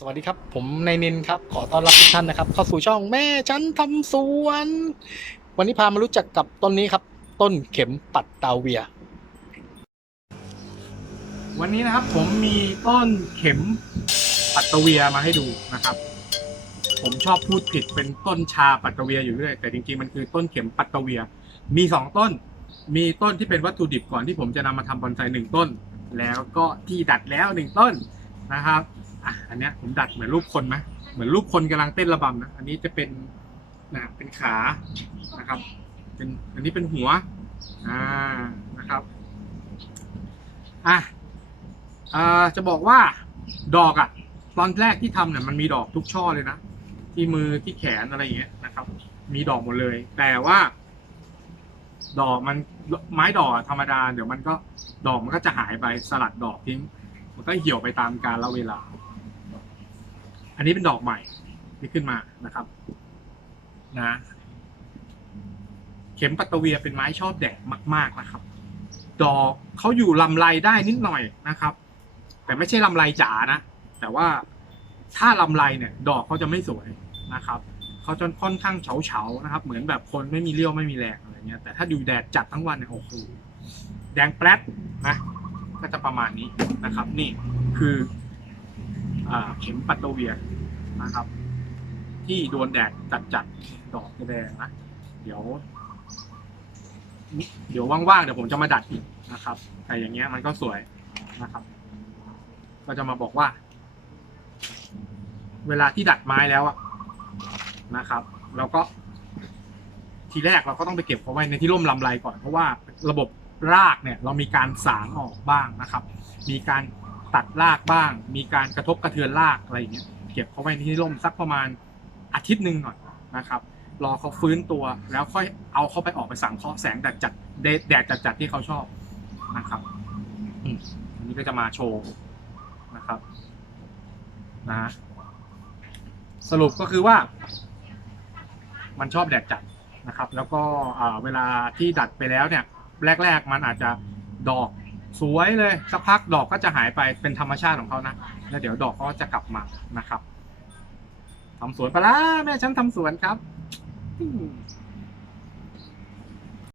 สวัสดีครับ ผมนายนินครับ ขอต้อนรับทุกท่านนะครับ เข้าสู่ช่องแม่ฉันทำสวน วันนี้พามารู้จักกับต้นนี้ครับ ต้นเข็มปัดตาเวีย วันนี้นะครับผมมีต้นเข็มปัตตะเวียมาให้ดูนะครับ ผมชอบพูดผิดเป็นต้นชาปัตตะเวียอยู่เรื่อยแต่จริงๆมันคือต้นเข็มปัตตะเวีย มีสองต้น มีต้นที่เป็นวัตถุดิบก่อนที่ผมจะนำมาทำบอนไซหนึ่งต้น แล้วก็ที่ดัดแล้วหนึ่งต้นนะครับ อะอันเนี้ยผมดัดเหมือนรูปคนไหมเหมือนรูปคนกำลังเต้นระบำนะอันนี้จะเป็นนะเป็นขานะครับ เป็นอันนี้เป็นหัวอ่านะครับอะอ่าจะบอกว่าดอกอะ่ะ ตอนแรกที่ทำเนี่ยมันมีดอกทุกช่อเลยนะที่มือที่แขนอะไรอย่างเงี้ยนะครับ มีดอกหมดเลย แต่ว่า ดอกมันไม้ดอกธรรมดา เดี๋ยวมันก็ดอกมันก็จะหายไปสลัดดอกทิ้งมันก็เหี่ยวไปตามกาลเวลา อันนี้เป็นดอกใหม่ที่ขึ้นมานะครับ นะ เข็มปัตตเวียเป็นไม้ชอบแดดมากๆนะครับ ดอกเขาอยู่ลำไรได้นิดหน่อยนะครับ แต่ไม่ใช่ลำไรจ๋านะ แต่ว่าถ้าลำไรเนี่ย ดอกเขาจะไม่สวยนะครับเขาจะค่อนข้างเฉาๆนะครับ เหมือนแบบคนไม่มีเลี้ยวไม่มีแรงอะไรเงี้ยแต่ถ้าดูแดดจัดทั้งวันเนี่ยโอ้โหแดงแป๊ดนะก็จะประมาณนี้นะครับ นี่คือ เข็มปัตโตเวียนะครับ ที่โดนแดดจัดจัดๆดอกแดงนะเดี๋ยว เดี๋ยวว่างๆเดี๋ยวผมจะมาดัดอีกนะครับ แต่อย่างเงี้ยมันก็สวยนะครับ ก็จะมาบอกว่า เวลาที่ดัดไม้แล้วอะนะครับเราก็ ทีแรกเราก็ต้องไปเก็บเขาไว้ในที่ร่มลำไรก่อนเพราะว่าระบบรากเนี่ย เรามีการสางออกบ้างนะครับ มีการ ตัดรากบ้าง มีการกระทบกระเทือนรากอะไรอย่างเงี้ยเก็บเขาไว้ในที่ร่มสักประมาณอาทิตย์หนึ่งก่อนนะครับ รอเขาฟื้นตัวแล้วค่อยเอาเขาไปออกไปสังเคราะห์แสงแดดจัดแดดแดดจัดจัดๆที่เขาชอบนะครับอืมอันนี้ก็จะมาโชว์นะครับนะสรุปก็คือว่า มันชอบแดดจัดนะครับ แล้วก็อ่าเวลาที่ดัดไปแล้วเนี่ย แรก ๆ มันอาจจะดอก สวยเลยสักพักดอกก็จะหายไปเป็นธรรมชาติของเขานะแล้วเดี๋ยวดอกก็จะกลับมานะครับทำสวนไปละแม่ฉันทำสวนครับ